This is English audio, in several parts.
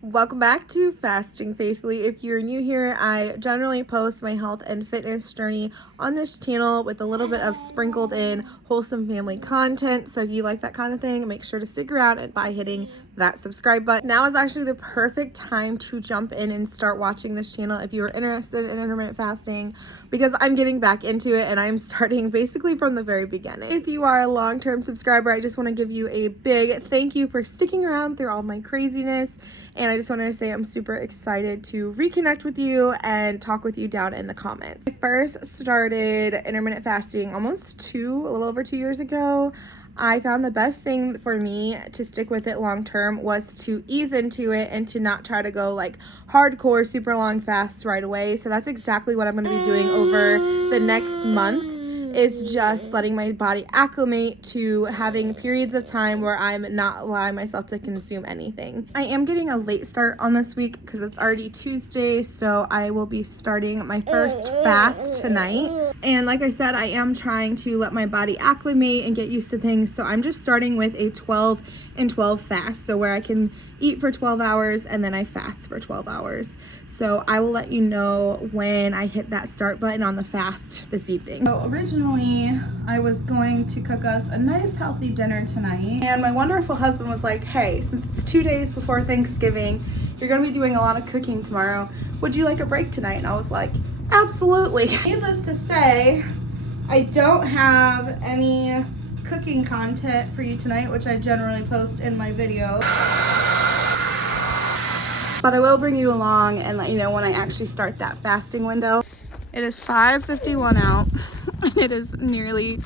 Welcome back to Fasting Faithfully. If you're new here, I generally post my health and fitness journey on this channel with a little bit of sprinkled in wholesome family content. So if you like that kind of thing, make sure to stick around and by hitting that subscribe button. Now is actually the perfect time to jump in and start watching this channel if you are interested in intermittent fasting, because I'm getting back into it and I'm starting basically from the very beginning. If you are a long-term subscriber, I just want to give you a big thank you for sticking around through all my craziness. And I just wanted to say I'm super excited to reconnect with you and talk with you down in the comments. I first started intermittent fasting a little over 2 years ago. I found the best thing for me to stick with it long term was to ease into it and to not try to go like hardcore, super long fasts right away. So that's exactly what I'm going to be doing over the next month, is just letting my body acclimate to having periods of time where I'm not allowing myself to consume anything. I am getting a late start on this week because it's already Tuesday, so I will be starting my first fast tonight. And like I said, I am trying to let my body acclimate and get used to things, so I'm just starting with a 12 and 12 fast, so where I can eat for 12 hours and then I fast for 12 hours. So I will let you know when I hit that start button on the fast this evening. So originally I was going to cook us a nice healthy dinner tonight, and my wonderful husband was like, hey, since it's 2 days before Thanksgiving, you're gonna be doing a lot of cooking tomorrow, would you like a break tonight? And I was like, absolutely. Needless to say, I don't have any cooking content for you tonight, which I generally post in my videos. But I will bring you along and let you know when I actually start that fasting window. It is 5:51 out and it is nearly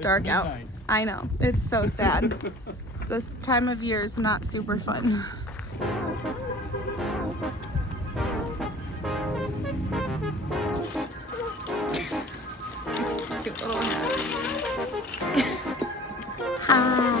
dark out. I know, it's so sad. This time of year is not super fun. Cute little hat. Hi.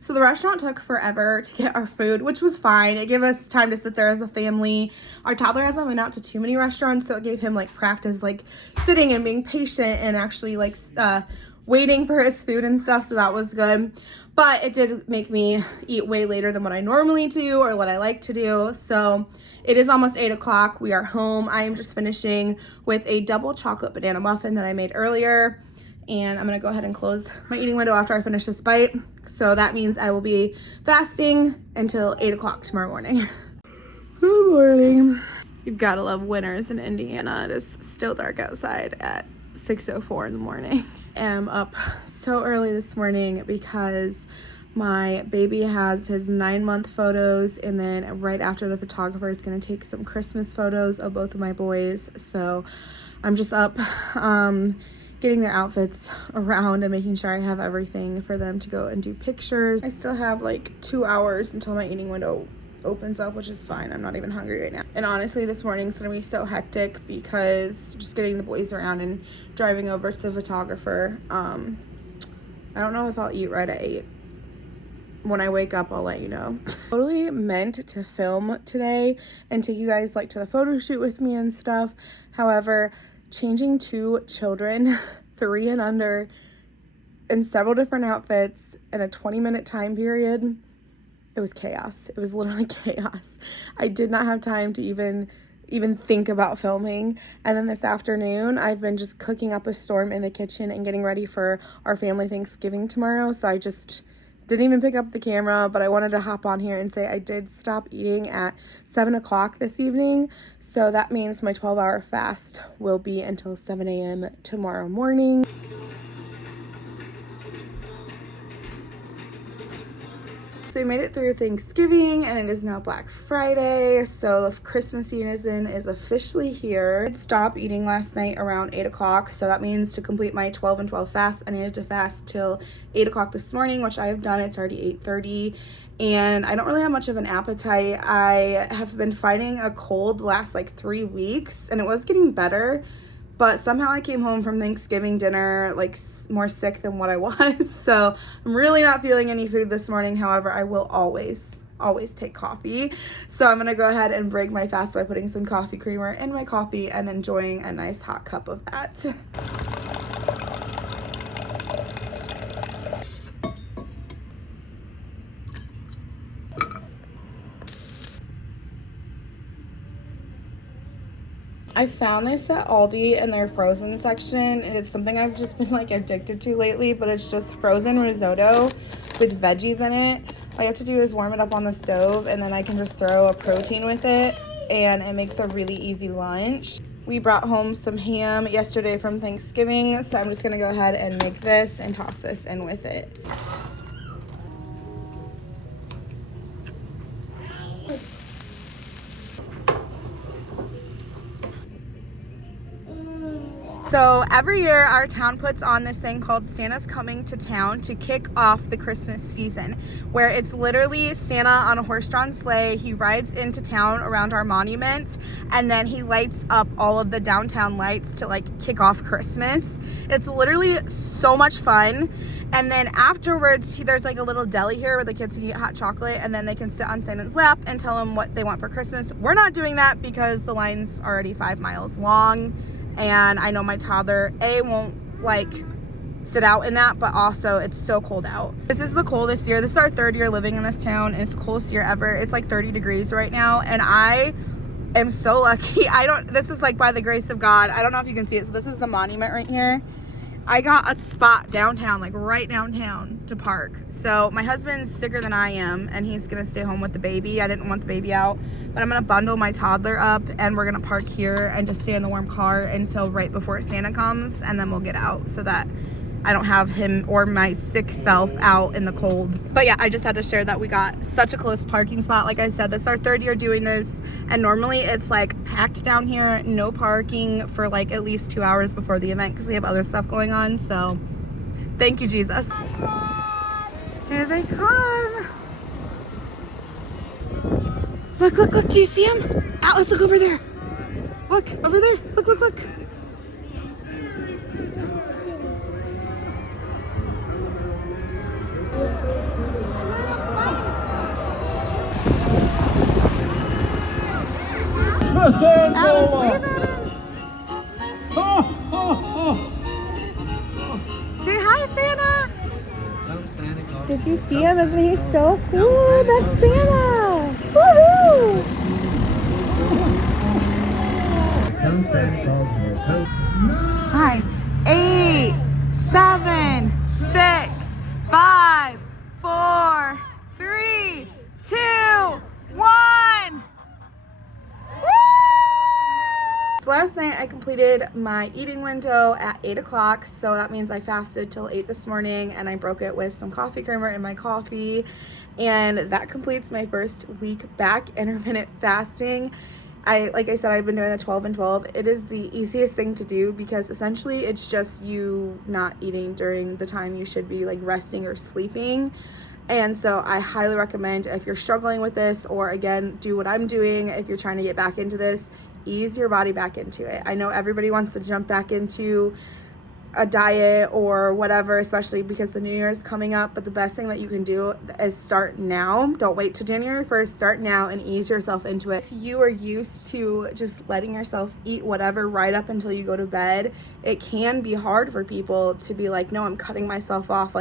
So the restaurant took forever to get our food, which was fine. It gave us time to sit there as a family. Our toddler hasn't been out to too many restaurants, so it gave him like practice, like sitting and being patient and actually like waiting for his food and stuff, so that was good. But it did make me eat way later than what I normally do or what I like to do. So it is almost 8 o'clock. We are home. I am just finishing with a double chocolate banana muffin that I made earlier. And I'm gonna go ahead and close my eating window after I finish this bite. So that means I will be fasting until 8 o'clock tomorrow morning. Good morning. You've gotta love winters in Indiana. It is still dark outside at 6:04 in the morning. I am up so early this morning because my baby has his 9-month photos, and then right after the photographer is gonna take some Christmas photos of both of my boys. So I'm just up getting their outfits around and making sure I have everything for them to go and do pictures. I still have like 2 hours until my eating window opens up, which is fine. I'm not even hungry right now. And honestly, this morning's gonna be so hectic because just getting the boys around and driving over to the photographer. I don't know if I'll eat right at 8. When I wake up, I'll let you know. Totally meant to film today and take you guys like to the photo shoot with me and stuff. However, changing 2 children, 3 and under, in several different outfits in a 20-minute time period, it was chaos. It was literally chaos. I did not have time to even think about filming. And then this afternoon, I've been just cooking up a storm in the kitchen and getting ready for our family Thanksgiving tomorrow. So I just didn't even pick up the camera, but I wanted to hop on here and say I did stop eating at 7 o'clock this evening. So that means my 12-hour fast will be until 7 a.m. tomorrow morning. So we made it through Thanksgiving and it is now Black Friday. So the Christmas season is officially here. I stopped eating last night around 8 o'clock. So that means to complete my 12 and 12 fast, I needed to fast till 8 o'clock this morning, which I have done. It's already 8:30. And I don't really have much of an appetite. I have been fighting a cold the last like 3 weeks and it was getting better. But somehow I came home from Thanksgiving dinner like more sick than what I was. So I'm really not feeling any food this morning. However, I will always take coffee. So I'm going to go ahead and break my fast by putting some coffee creamer in my coffee and enjoying a nice hot cup of that. I found this at Aldi in their frozen section, and it's something I've just been like addicted to lately, but it's just frozen risotto with veggies in it. All you have to do is warm it up on the stove, and then I can just throw a protein with it, and it makes a really easy lunch. We brought home some ham yesterday from Thanksgiving, so I'm just gonna go ahead and make this and toss this in with it. So every year our town puts on this thing called Santa's Coming to Town to kick off the Christmas season, where it's literally Santa on a horse-drawn sleigh. He rides into town around our monument, and then he lights up all of the downtown lights to like kick off Christmas. It's literally so much fun. And then afterwards, there's like a little deli here where the kids can get hot chocolate, and then they can sit on Santa's lap and tell him what they want for Christmas. We're not doing that because the line's already 5 miles long. And I know my toddler, won't like sit out in that, but also it's so cold out. This is the coldest year. This is our 3rd year living in this town, and it's the coldest year ever. It's like 30 degrees right now, and I am so lucky. This is like by the grace of God. I don't know if you can see it. So this is the monument right here. I got a spot downtown, like right downtown to park. So my husband's sicker than I am, and he's gonna stay home with the baby. I didn't want the baby out, but I'm gonna bundle my toddler up, and we're gonna park here and just stay in the warm car until right before Santa comes, and then we'll get out so that I don't have him or my sick self out in the cold. But yeah, I just had to share that we got such a close parking spot. Like I said, this is our 3rd year doing this, and normally it's like packed down here, no parking for like at least 2 hours before the event because we have other stuff going on. So thank you, Jesus. Here they come. Look, look, look, do you see him? Atlas, look over there. Look, over there, look, look, look. Alice, wave at him. Say hi, Santa. Did you see him? Isn't he so cool? That's Santa. Woohoo! Hi. 8, 7, 6, 5, 4, 3, 2, 1. Last night I completed my eating window at 8 o'clock, so that means I fasted till 8 this morning, and I broke it with some coffee creamer in my coffee, and that completes my first week back intermittent fasting. Like I said, I've been doing the 12 and 12. It is the easiest thing to do because essentially it's just you not eating during the time you should be like resting or sleeping. And so I highly recommend, if you're struggling with this, or again, do what I'm doing if you're trying to get back into this, ease your body back into it. I know everybody wants to jump back into a diet or whatever, especially because the new year is coming up, but the best thing that you can do is start now. Don't wait till January 1st. Start now and ease yourself into it. If you are used to just letting yourself eat whatever right up until you go to bed, it can be hard for people to be like, no, I'm cutting myself off.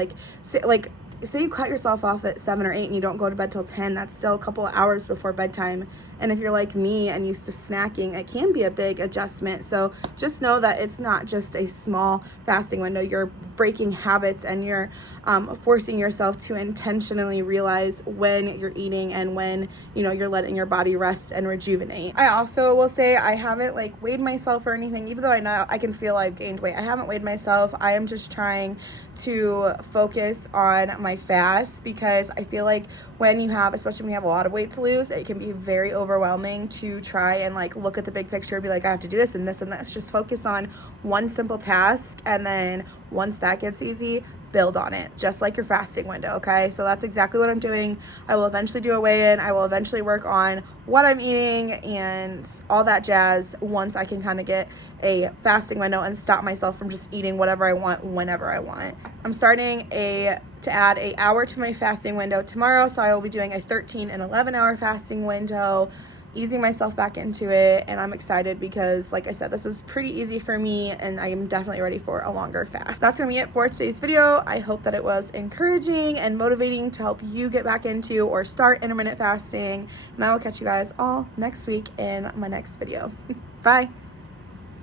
Say you cut yourself off at 7 or 8 and you don't go to bed till 10, that's still a couple of hours before bedtime. And if you're like me and used to snacking, it can be a big adjustment. So just know that it's not just a small fasting window. Your breaking habits, and you're forcing yourself to intentionally realize when you're eating and when, you know, you're letting your body rest and rejuvenate. I also will say I haven't like weighed myself or anything, even though I know I can feel I've gained weight. I haven't weighed myself. I am just trying to focus on my fast, because I feel like when you have, especially when you have a lot of weight to lose, it can be very overwhelming to try and like look at the big picture, be like, I have to do this and this and this. Just focus on one simple task, and then once that gets easy, build on it, just like your fasting window. Okay, so that's exactly what I'm doing. I will eventually do a weigh-in. I will eventually work on what I'm eating and all that jazz once I can kind of get a fasting window and stop myself from just eating whatever I want whenever I want. I'm starting to add an hour to my fasting window tomorrow, so I will be doing a 13 and 11 hour fasting window, easing myself back into it. And I'm excited because, like I said, this was pretty easy for me, and I am definitely ready for a longer fast. That's gonna be it for today's video. I hope that it was encouraging and motivating to help you get back into or start intermittent fasting, and I will catch you guys all next week in my next video. Bye.